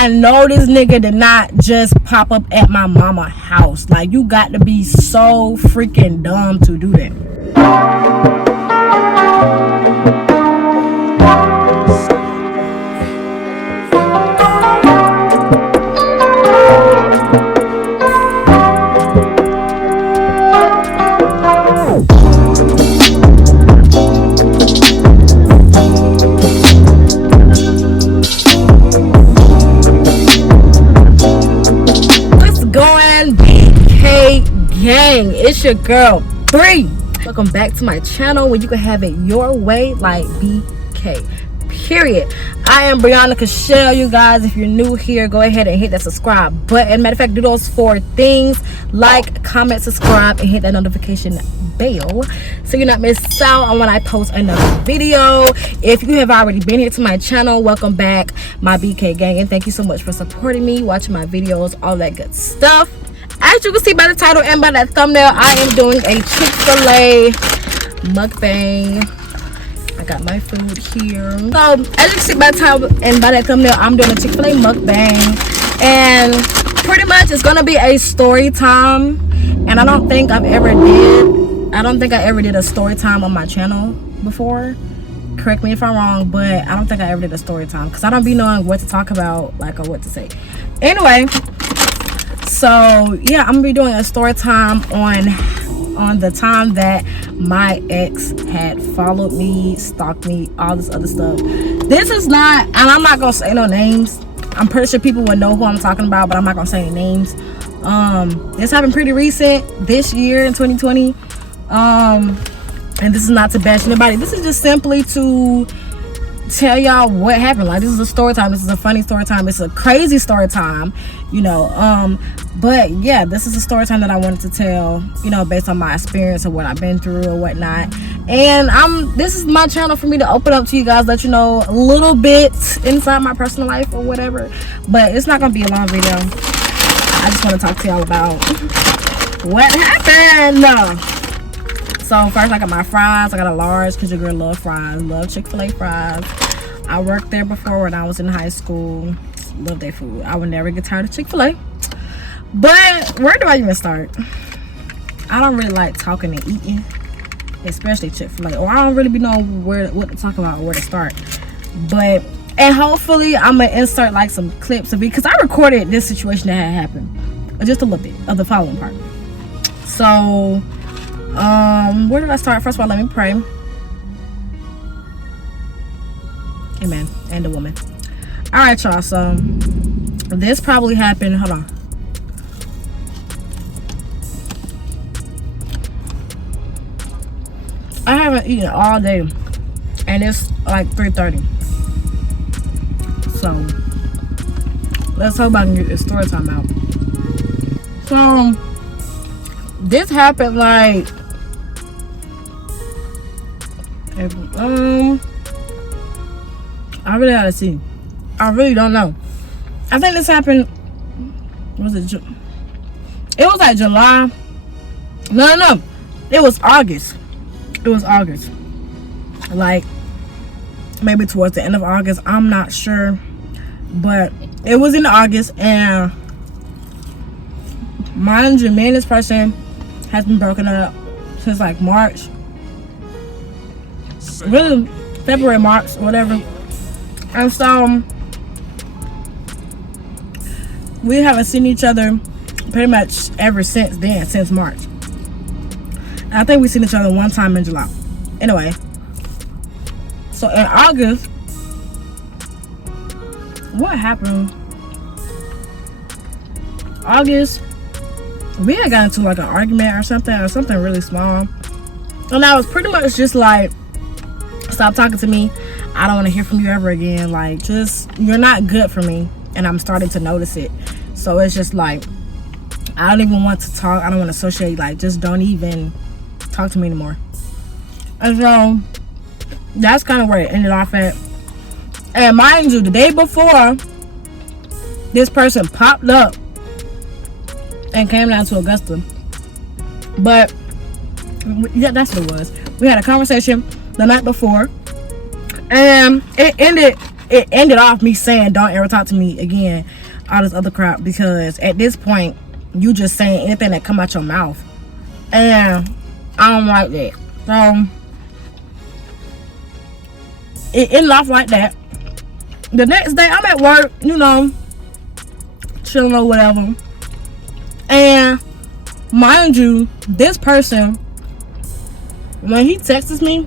I know this nigga did not just pop up at my mama house. Like, you got to be so freaking dumb to do that. Gang, it's your girl Bree. Welcome back to my channel where you can have it your way, like BK. Period. I am Brianna Cashel, you guys. If you're new here, go ahead and hit that subscribe button. Matter of fact, do those 4 things: like, comment, subscribe, and hit that notification bell so you're not missed out on when I post another video. If you have already been here to my channel, welcome back, my BK gang, and thank you so much for supporting me, watching my videos, all that good stuff. As you can see by the title and by that thumbnail, I am doing a Chick-fil-A mukbang. I got my food here. So, as you can see by the title and by that thumbnail, I'm doing a Chick-fil-A mukbang. And pretty much it's gonna be a story time. And I don't think I ever did a story time on my channel before. Correct me if I'm wrong, but I don't think I ever did a story time because I don't be knowing what to talk about, like, or what to say. Anyway. So yeah, I'm gonna be doing a story time on the time that my ex had followed me, stalked me, all this other stuff. This is not, and I'm not gonna say no names. I'm pretty sure people will know who I'm talking about, but I'm not gonna say any names. This happened pretty recent, this year in 2020. And this is not to bash anybody. This is just simply to tell y'all what happened. Like, this is a story time. This is a funny story time. It's a crazy story time, you know. But yeah, this is a story time that I wanted to tell, you know, based on my experience or what I've been through or whatnot. And this is my channel for me to open up to you guys, let you know a little bit inside my personal life or whatever. But it's not gonna be a long video. I just want to talk to y'all about what happened. So first, I got my fries. I got a large because your girl love fries. Love Chick-fil-A fries. I worked there before when I was in high school. Love their food. I would never get tired of Chick-fil-A. But where do I even start? I don't really like talking and eating, especially Chick-fil-A. Or I don't really be knowing what to talk about or where to start. But, and hopefully I'm going to insert like some clips of it, because I recorded this situation that had happened. Just a little bit of the following part. So, where did I start? First of all, let me pray. Amen. And a woman. All right, y'all. So this probably happened. Hold on. I haven't eaten all day, and it's like 3:30. So let's hope I can get this story time out. So this happened like I really gotta see. I really don't know. I think this happened. Was it? It was like July. No. It was August. It was August. Like maybe towards the end of August. I'm not sure, but it was in August, and mind you, me and this person has been broken up since like March. Really, February, March, whatever. And so we haven't seen each other pretty much ever since then, since March. And I think we seen each other one time in July. Anyway, so in August, what happened? August, we had gotten into like an argument or something really small. And I was pretty much just like, stop talking to me. I don't want to hear from you ever again. Like, just, you're not good for me. And I'm starting to notice it. So it's just like, I don't even want to talk. I don't want to associate. Like, just don't even talk to me anymore. And so that's kind of where it ended off at. And mind you, the day before, this person popped up and came down to Augusta. But yeah, that's what it was. We had a conversation the night before, and it ended it ended off me saying, don't ever talk to me again, all this other crap, because at this point, you just saying anything that come out your mouth. And I don't like that. So, it ended off like that. The next day, I'm at work, you know, chilling or whatever. And, mind you, this person, when he texts me,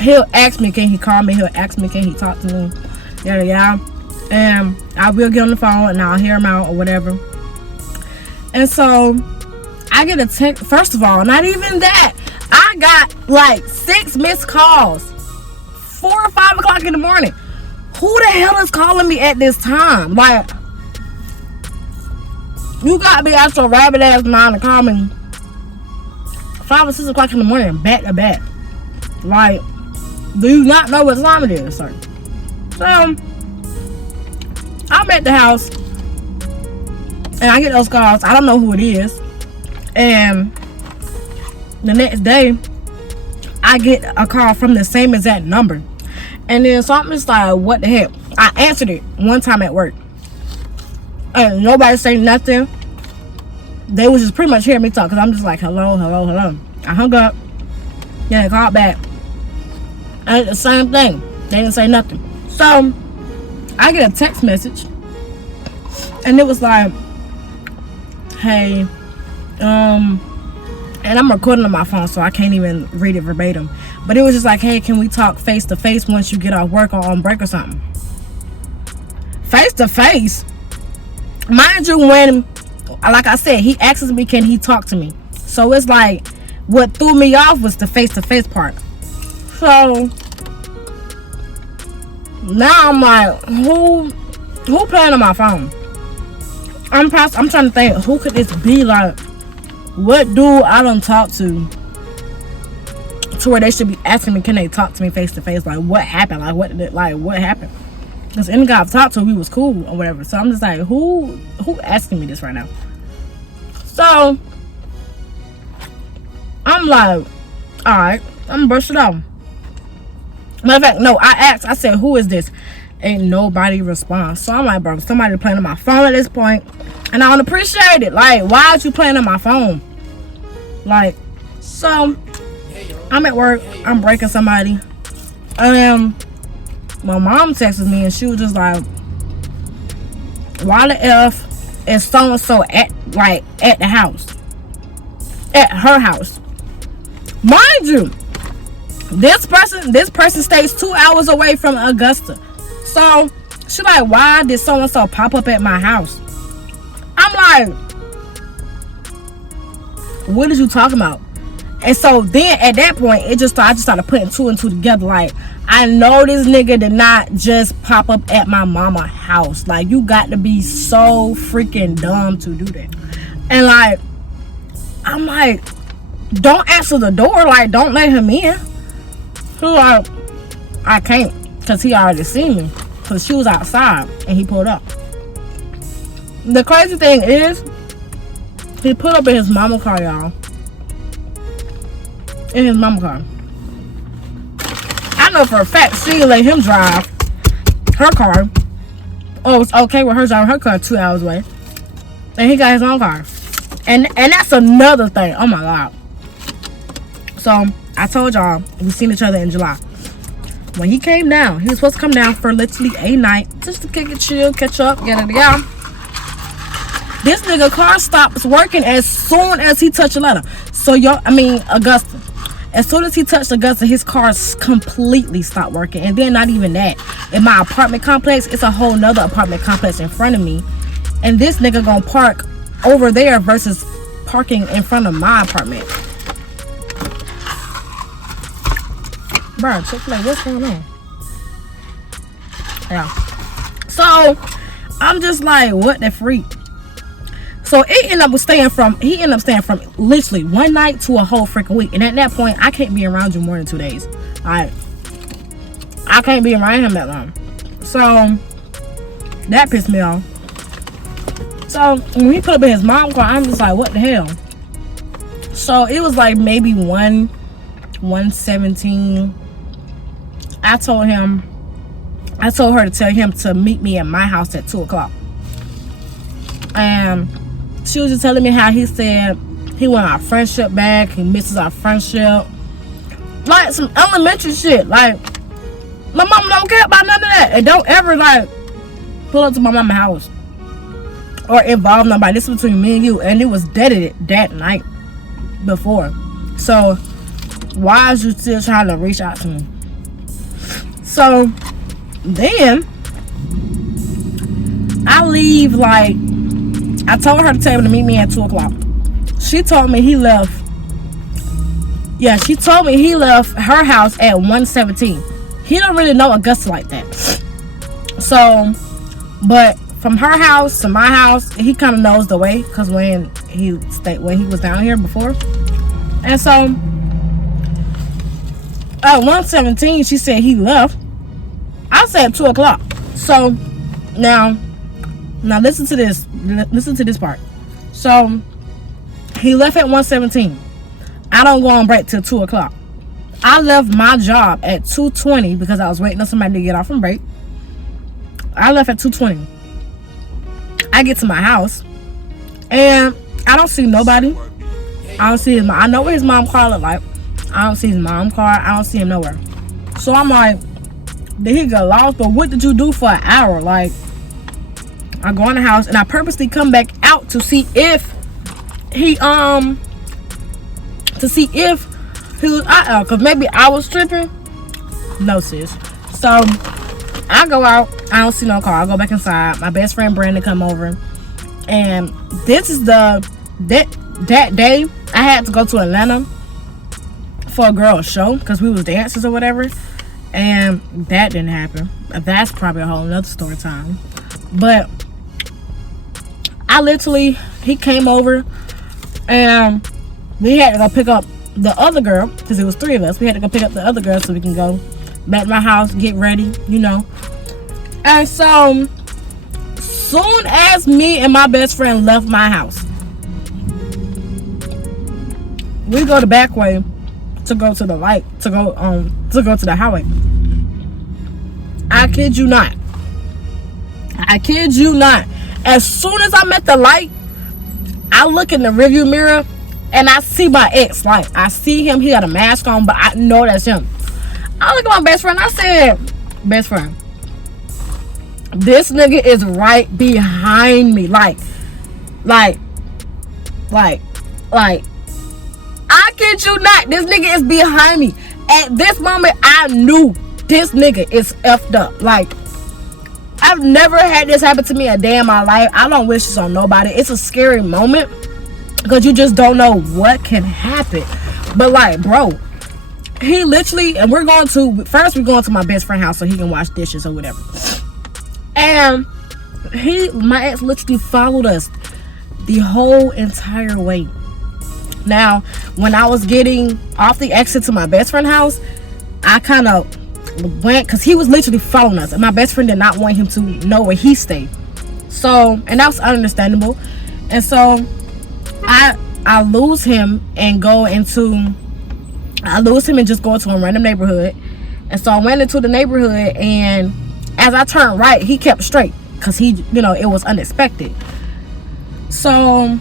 he'll ask me, can he call me? He'll ask me, can he talk to me? Yeah. And I will get on the phone and I'll hear him out or whatever. And so, I get a text. First of all, not even that. I got like 6 missed calls. 4 or 5 o'clock in the morning. Who the hell is calling me at this time? Like, you got me out your rabbit ass mind to call me 5 or 6 o'clock in the morning, back to back. Like, do you not know what time it is, sir? So, I'm at the house, and I get those calls. I don't know who it is. And the next day, I get a call from the same exact number. And then so I'm just like, what the heck? I answered it one time at work. And nobody saying nothing. They was just pretty much hearing me talk. Because I'm just like, hello. I hung up. Then I called back. And the same thing. They didn't say nothing. So, I get a text message. And it was like, hey, and I'm recording on my phone, so I can't even read it verbatim. But it was just like, hey, can we talk face to face once you get off work or on break or something? Face to face? Mind you, when, like I said, he asks me, can he talk to me? So it's like, what threw me off was the face to face part. So now I'm like, who playing on my phone? I'm trying to think, who could this be? Like, what dude I done talk to where they should be asking me, can they talk to me face to face? Like, what happened? What happened? Because any guy I've talked to, we was cool or whatever. So I'm just like, who asking me this right now? So I'm like, all right, I'm gonna brush it off. Matter of fact, no, I said, who is this? Ain't nobody responds. So I'm like, bro, somebody playing on my phone at this point, and I don't appreciate it. Like, why are you playing on my phone? Like, so I'm at work, I'm breaking somebody, and my mom texted me, and she was just like, why the F is so and so at the house, at her house? Mind you, this person stays 2 hours away from Augusta. So she like, why did so and so pop up at my house? I'm like, what is you talking about? And so then at that point, I just started putting 2 and 2 together. Like, I know this nigga did not just pop up at my mama house. Like, you got to be so freaking dumb to do that. And like, I'm like, don't answer the door. Like, don't let him in. He like, I can't, because he already seen me. Because she was outside and he pulled up. The crazy thing is, he put up in his mama car, y'all. In his mama car. I know for a fact she let him drive her car. Oh, it's okay with her driving her car 2 hours away. And he got his own car. And that's another thing. Oh my God. So, I told y'all, we seen each other in July. When he came down, he was supposed to come down for literally a night. Just to kick it, chill, catch up, get it out. This nigga car stops working as soon as he touched Atlanta. So, Augusta. As soon as he touched Augusta, his car completely stopped working. And then not even that. In my apartment complex, it's a whole nother apartment complex in front of me. And this nigga gonna park over there versus parking in front of my apartment. Bro, Chick-fil-A, what's going on? Yeah. So, I'm just like, what the freak? So, he ended up staying from literally one night to a whole freaking week. And at that point, I can't be around you more than 2 days. I can't be around him that long. So, that pissed me off. So, when he put up in his mom's car, I'm just like, what the hell? So, it was like maybe 1:17. I told him, I told her to tell him to meet me at my house at 2 o'clock. And she was just telling me how he said he want our friendship back. He misses our friendship. Like some elementary shit. Like, my mama don't care about none of that. And don't ever, like, pull up to my mama's house or involve nobody. This was between me and you. And it was dead that night before. So, why is you still trying to reach out to me? So, then I leave, like, I told her to tell him to meet me at 2 o'clock. She told me he left. Yeah, she told me he left her house at 1:17. He don't really know Augusta like that. So, but from her house to my house, he kind of knows the way, because when he was down here before. And so at 1:17, she said he left. I said 2 o'clock. So now listen to this. Listen to this part. So he left at 1:17. I don't go on break till 2 o'clock. I left my job at 2:20 because I was waiting on somebody to get off from break. I left at 2:20. I get to my house and I don't see nobody. I don't see his mom. I know what his mom car look like. I don't see his mom car. I don't see him nowhere. So I'm like, did he get lost? But what did you do for an hour? Like, I go in the house and I purposely come back out to see if he was out, because maybe I was tripping. No, sis. So I go out, I don't see no car. I go back inside. My best friend Brandon come over, and this is that day I had to go to Atlanta for a girl's show because we was dancers or whatever, and that didn't happen. That's probably a whole nother story time. But he came over and we had to go pick up the other girl, because it was 3 of us. We had to go pick up the other girl so we can go back to my house, get ready, you know. And so soon as me and my best friend left my house, we go the back way to go to the light, to go to the highway. I kid you not. As soon as I'm at the light, I look in the rearview mirror and I see my ex. Like, I see him, he got a mask on, but I know that's him. I look at my best friend, I said, best friend, this nigga is right behind me. Like, I kid you not, this nigga is behind me. At this moment, I knew this nigga is effed up. Like, I've never had this happen to me a day in my life. I don't wish this on nobody. It's a scary moment because you just don't know what can happen. But like, bro, he literally, and we're going to my best friend's house so he can wash dishes or whatever. And my ex literally followed us the whole entire way. Now, when I was getting off the exit to my best friend's house, I kind of went, because he was literally following us, and my best friend did not want him to know where he stayed. So, and that was understandable. And so I lose him and just go into a random neighborhood. And so I went into the neighborhood, and as I turned right, he kept straight because it was unexpected. So,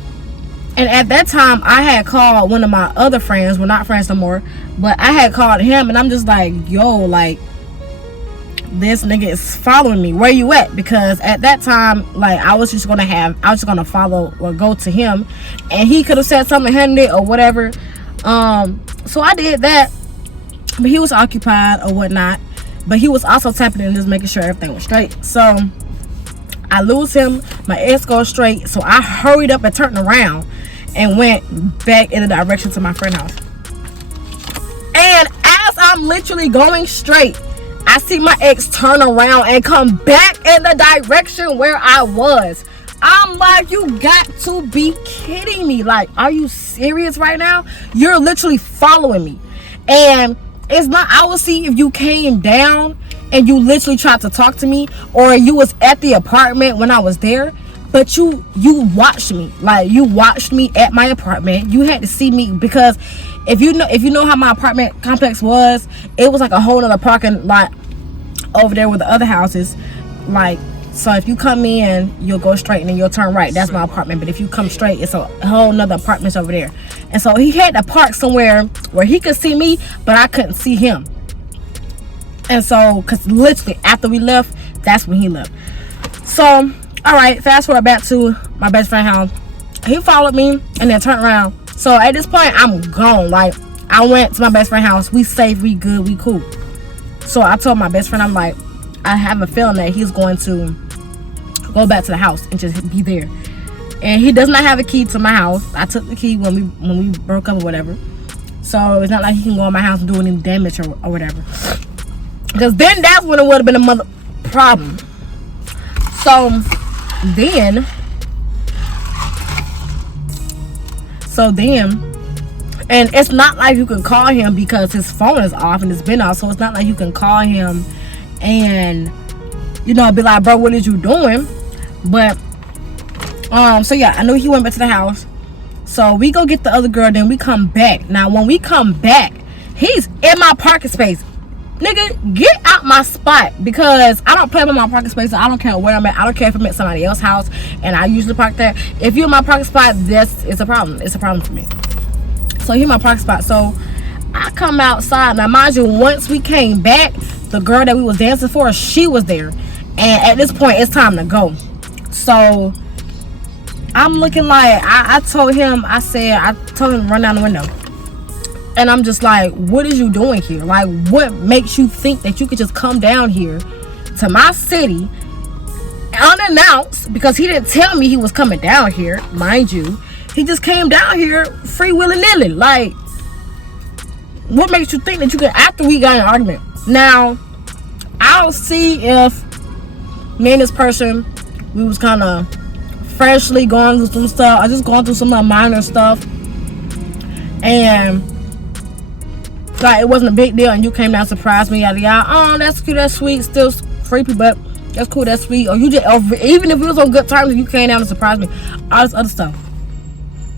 and at that time, I had called one of my other friends. We're not friends no more, but I had called him, and I'm just like, yo, like, this nigga is following me. Where you at? Because at that time, like, I was just gonna follow or go to him, and he could have said something, handed it or whatever. So I did that, but he was occupied or whatnot. But he was also tapping in, just making sure everything was straight. So I lose him. My ex goes straight. So I hurried up and turned around and went back in the direction to my friend's house. And as I'm literally going straight, I see my ex turn around and come back in the direction where I was. I'm like, you got to be kidding me. Like, are you serious right now? You're literally following me. And it's not, I will see if you came down and you literally tried to talk to me, or you was at the apartment when I was there, but you watched me. Like, you watched me at my apartment. You had to see me, because if you know how my apartment complex was, it was like a whole nother parking lot over there with the other houses. Like, so if you come in, you'll go straight and then you'll turn right. That's my apartment. But if you come straight, it's a whole nother apartment over there. And so he had to park somewhere where he could see me, but I couldn't see him. And so, because literally after we left, that's when he left. So, all right, fast forward back to my best friend's house. He followed me and then turned around. So at this point, I'm gone. Like, I went to my best friend's house. We safe, we good, we cool. So I told my best friend, I'm like, I have a feeling that he's going to go back to the house and just be there. And he does not have a key to my house. I took the key when we broke up or whatever. So it's not like he can go in my house and do any damage or whatever. Because then that's when it would have been a mother problem. So then, and it's not like you can call him because his phone is off and it's been off. So it's not like you can call him and, you know, be like, bro, what is you doing? But, so yeah, I knew he went back to the house. So we go get the other girl, then we come back. Now, when we come back, he's in my parking space. Nigga, get out my spot, because I don't play with my parking space. So I don't care where I'm at. I don't care if I'm at somebody else's house and I usually park there. If you're in my parking spot, it's a problem. It's a problem for me. So he's my parking spot. So I come outside. Now, mind you, once we came back, the girl that we was dancing for, she was there. And at this point, it's time to go. So I'm looking like, I told him to run down the window. And I'm just like, what is you doing here? Like, what makes you think that you could just come down here to my city unannounced? Because he didn't tell me he was coming down here, mind you. He just came down here free willy-nilly. Like, what makes you think that you can, after we got in an argument? Now, I'll see if me and this person, we was kind of freshly going through some stuff. I just going through some minor stuff. And like, it wasn't a big deal, and you came down and surprised me, yada yada. Oh, that's cute, that's sweet, still creepy, but that's cool, that's sweet. Or you just, even if it was on good terms, you came down and surprised me, all this other stuff,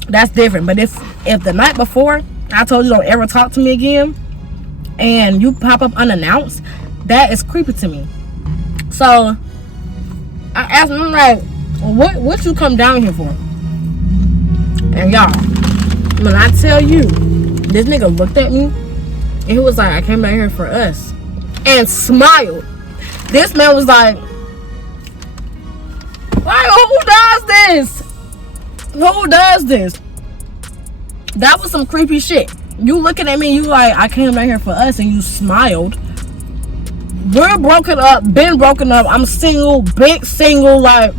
that's different. But if the night before I told you don't ever talk to me again, and you pop up unannounced, that is creepy to me. So I asked him, I'm like, what you come down here for? And y'all, when I tell you, this nigga looked at me and he was like, I came down here for us, and smiled. This man was like, who does this? Who does this? That was some creepy shit. You looking at me, you like, I came down here for us, and you smiled. We're broken up, been broken up. I'm single, big single. Like,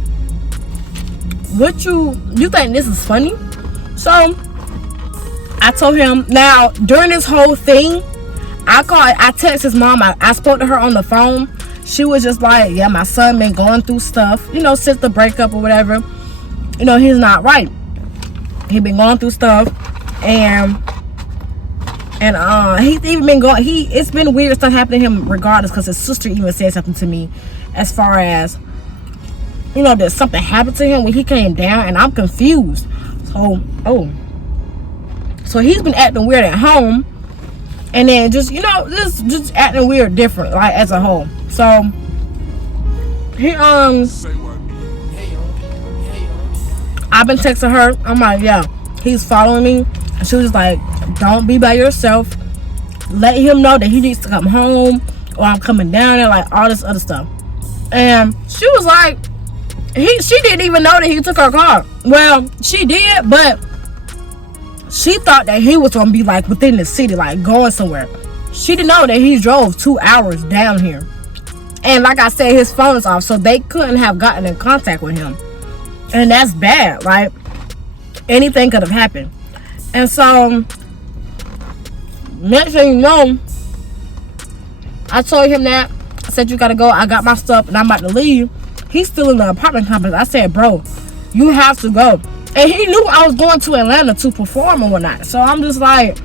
what you think this is funny? So I told him. Now, during this whole thing, I texted his mom. I spoke to her on the phone. She was just like, yeah, my son been going through stuff, you know, since the breakup or whatever. You know, he's not right. He been going through stuff, and he's even been going. It's been weird stuff happening to him regardless, because his sister even said something to me as far as, you know, that something happened to him when he came down, and I'm confused. So he's been acting weird at home, and then just, you know, just acting weird different, like, as a whole. So he I've been texting her. I'm like, yeah, he's following me. And she was just like, don't be by yourself. Let him know that he needs to come home, or I'm coming down there, like, all this other stuff. And she was like, she didn't even know that he took her car. Well, she did, but she thought that he was gonna be like within the city, like going somewhere. She didn't know that he drove 2 hours down here. And like I said, his phone is off, so they couldn't have gotten in contact with him. And that's bad, right? Anything could have happened. And so, next thing you know, I told him that. I said, you gotta go. I got my stuff and I'm about to leave. He's still in the apartment complex. I said, bro, you have to go. And he knew I was going to Atlanta to perform and whatnot. So I'm just like,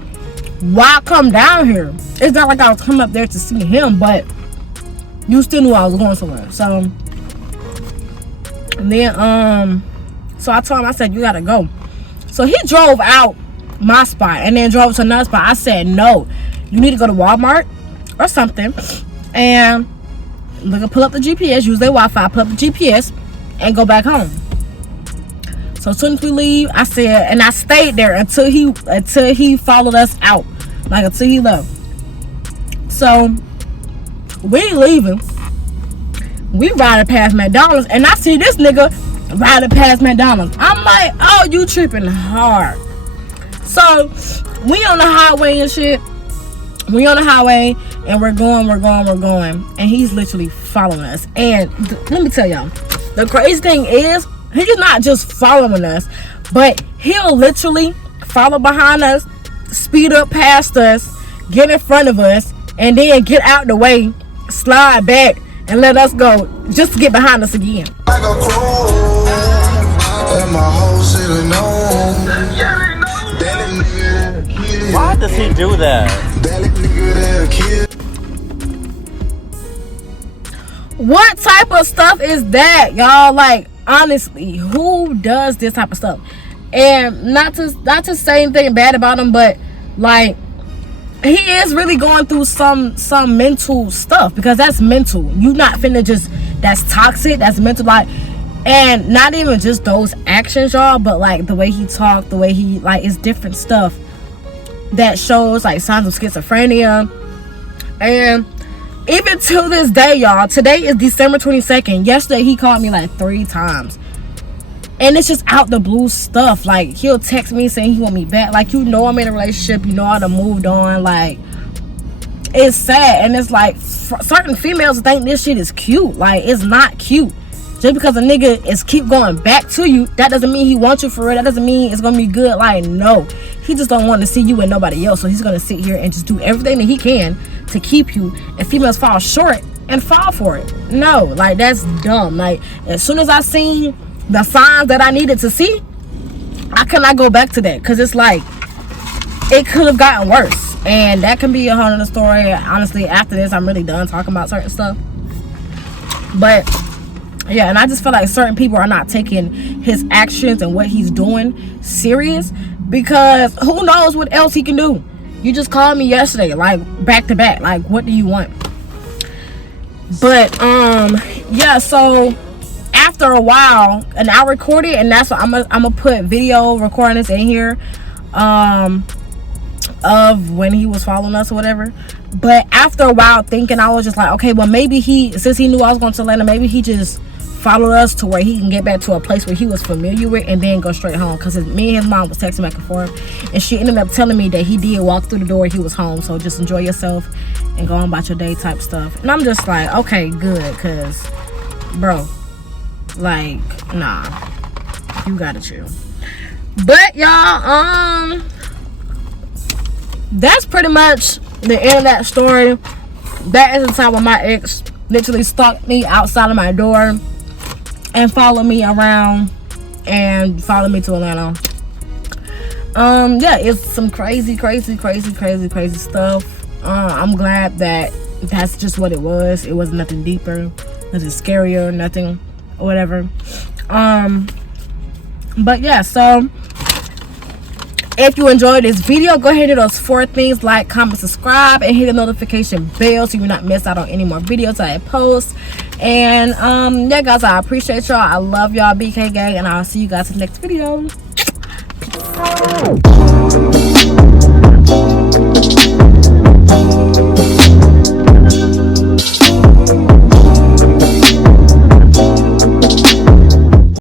why come down here? It's not like I was coming up there to see him, but you still knew I was going somewhere. So, and then, so I told him, I said, you gotta go. So he drove out my spot and then drove to another spot. I said, no, you need to go to Walmart or something and Nigga pull up the GPS, use their Wi-Fi, pull up the GPS, and go back home. So as soon as we leave, I said, and I stayed there until he followed us out, like until he left. So we leaving, we riding past McDonald's, and I see this nigga riding past McDonald's. I'm like, oh, you tripping hard. So we on the highway and shit. We on the highway and we're going, and he's literally following us. And let me tell y'all, the crazy thing is, he's not just following us, but he'll literally follow behind us, speed up past us, get in front of us, and then get out the way, slide back, and let us go, just to get behind us again. Why does he do that? What type of stuff is that, y'all? Like, honestly, who does this type of stuff? And not to say anything bad about him, but like, he is really going through some mental stuff, because that's mental. You not finna just, that's toxic, that's mental. Like, and not even just those actions, y'all, but like the way he talked, the way he, like, it's different stuff that shows like signs of schizophrenia. And even to this day, y'all, today is December 22nd. Yesterday he called me like 3 times, and it's just out the blue stuff. Like, he'll text me saying he want me back. Like, you know, I'm in a relationship, you know, I done moved on. Like, it's sad. And it's like, certain females think this shit is cute. Like, it's not cute. Just because a nigga is keep going back to you, that doesn't mean he wants you for real. That doesn't mean it's gonna be good. Like, no, he just don't want to see you and nobody else. So he's gonna sit here and just do everything that he can to keep you. And females fall short and fall for it. No, like, that's dumb. Like, as soon as I seen the signs that I needed to see, I cannot go back to that, because it's like, it could have gotten worse. And that can be a whole other story. Honestly, after this, I'm really done talking about certain stuff. But yeah, and I just feel like certain people are not taking his actions and what he's doing serious, because who knows what else he can do. You just called me yesterday, like, back to back. Like, what do you want? But yeah, so after a while, and I recorded, and that's what I'm gonna put video recordings in here of when he was following us or whatever. But after a while, thinking, I was just like, okay, well, maybe since he knew I was going to Atlanta, maybe he just followed us to where he can get back to a place where he was familiar with and then go straight home. Because me and his mom was texting back and forth, and she ended up telling me that he did walk through the door, he was home. So just enjoy yourself and go on about your day type stuff. And I'm just like, okay, good, because bro, like, nah, you gotta chill. But y'all, that's pretty much the end of that story. That is the time when my ex literally stalked me outside of my door and followed me around and followed me to Atlanta. Yeah, it's some crazy stuff. I'm glad that that's just what it was. It wasn't nothing deeper, nothing scarier, nothing or whatever. But yeah, so if you enjoyed this video, go ahead and do those 4 things: like, comment, subscribe, and hit the notification bell so you do not miss out on any more videos I post. And yeah, guys, I appreciate y'all. I love y'all, BK Gang, and I'll see you guys in the next video. Peace.